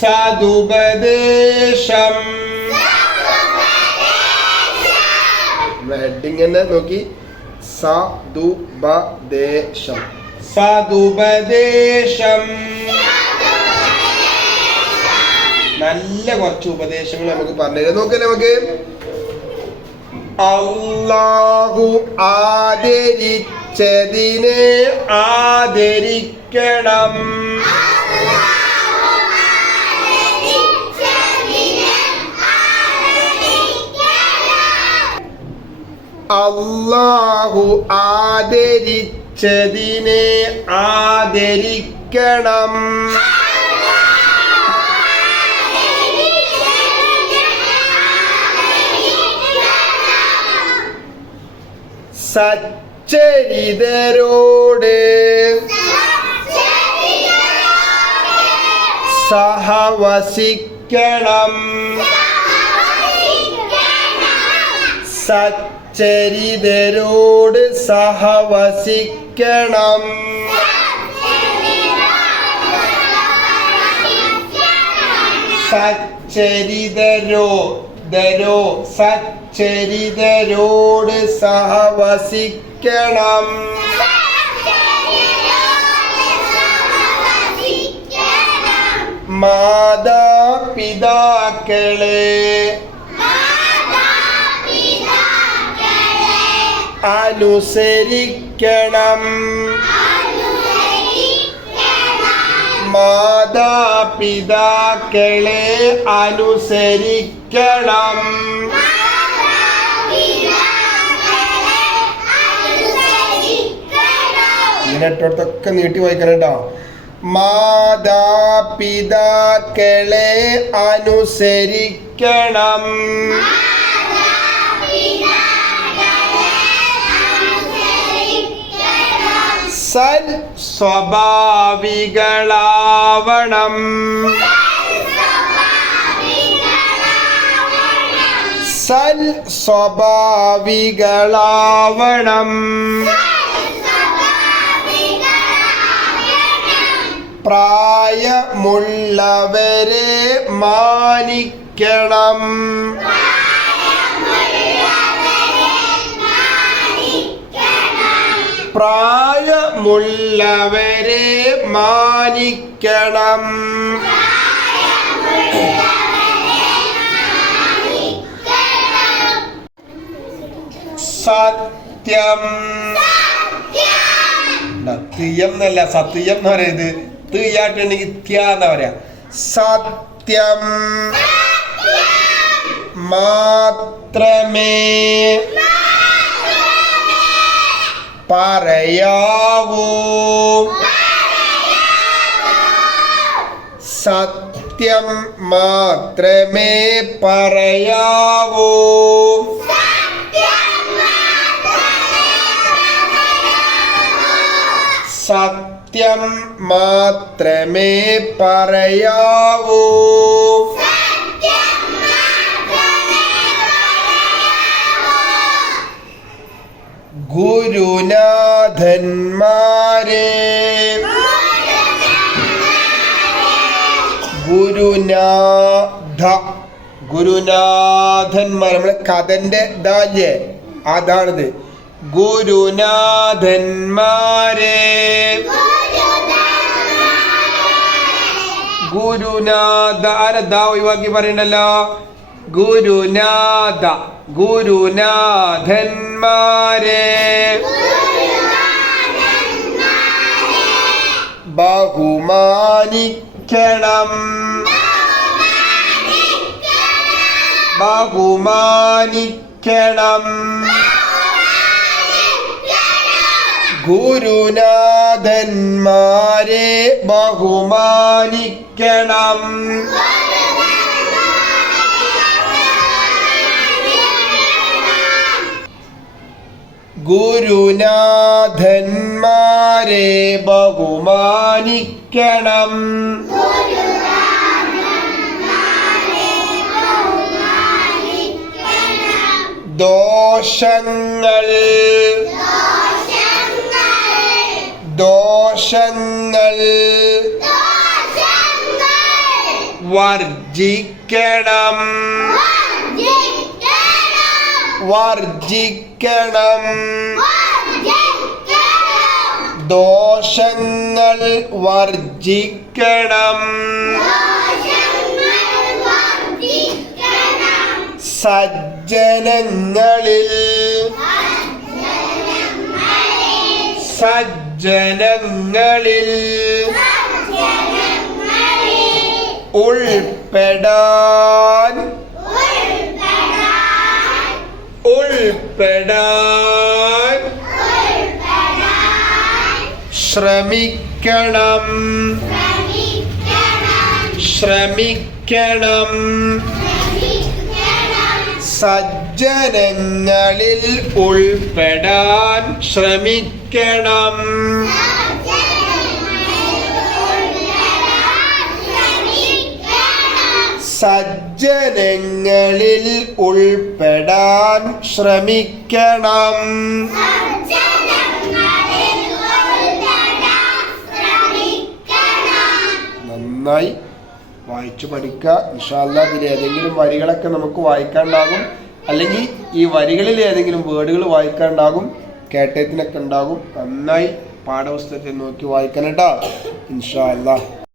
സതുപദേശം wedding തന്നെ നോക്കി. സതുപദേശം സതുപദേശം നല്ല കുറച്ച് ഉപദേശങ്ങൾ നമുക്ക് പറഞ്ഞു നോക്കല്ലേ നമുക്ക്? അള്ളാഹു ആദരിച്ചതിനെ ആദരിക്കണം. അള്ളാഹു ആദരിച്ചതിനെ ആദരിക്കണം. സച്ചരിതരോട് സഹവസിക്കണം. സച്ചരിതരോട് സഹവസിക്കണം. സച്ചരിതരോ ദരോ സച്ചരിതരോട് സഹവസിക്കണം. മാതാപിതാക്കളെ അനുസരിക്കണം. മാതാപിതാക്കളെ അനുസരിക്കണം. ഇങ്ങനെ ഇട്ടോടത്തൊക്കെ നീട്ടി വായിക്കണം കേട്ടോ മാതാപിതാക്കളെ അനുസരിക്കണം. സൽ സ്വഭാവികളാവണം. സൽ സ്വഭാവികളാവണം. പ്രായമുള്ളവരെ മാനിക്കണം. പ്രായമുള്ളവരെ മാനിക്കണം. സത്യം. തീയം എന്നല്ല സത്യം എന്ന് പറയുന്നത് തീയായിട്ടുണ്ടെങ്കിൽ ത്യ എന്നാ പറയാ. സത്യം. മാത്രമേ പറയാവൂ. സത്യം മാത്രമേ പറയാവൂ. സത്യം മാത്രമേ പറയാവൂ. ഗുരുനാഥന്മാരെ. ഗുരുനാഥ ഗുരുനാഥന്മാർ നമ്മളെ കഥന്റെ ദാല്യേ അതാണിത്. ഗുരുനാഥന്മാരെ. ഗുരുനാഥ. ആരാ ദാ ഒഴിവാക്കി പറയണ്ടല്ലോ? ഗുരുനാഥ ഗുരുനാഥന്മാരെ. ബഹുമാനിക്കണം. ബഹുമാനിക്കണം. ഗുരുനാഥന്മാരെ ബഹുമാനിക്കണം. ഗുരുനാഥന്മാരെ ബഹുമാനിക്കണം. ദോഷങ്ങൾ. ദോഷങ്ങൾ. വർജിക്കണം. വർജിക്കണം ദോഷങ്ങൾ വർജിക്കണം സജ്ജനങ്ങളിൽ സജ്ജനങ്ങളിൽ ഉൾപ്പെടാൻ ശ്രമിക്കണം. ശ്രമിക്കണം. സജ്ജനങ്ങളിൽ ഉൾപ്പെടാൻ ശ്രമിക്കണം. സജ്ജനങ്ങളിൽ ഉൾപ്പെടാൻ ശ്രമിക്കണം. നന്നായി വായിച്ചു പഠിക്കുക. ഇൻഷാല്ല ഇതിൽ ഏതെങ്കിലും വരികളൊക്കെ നമുക്ക് വായിക്കാണ്ടാകും അല്ലെങ്കിൽ ഈ വരികളിൽ ഏതെങ്കിലും വേർഡുകൾ വായിക്കാണ്ടാകും കേട്ടയത്തിനൊക്കെ ഉണ്ടാകും. നന്നായി പാഠപുസ്തകത്തെ നോക്കി വായിക്കണം കേട്ടോ. ഇൻഷാ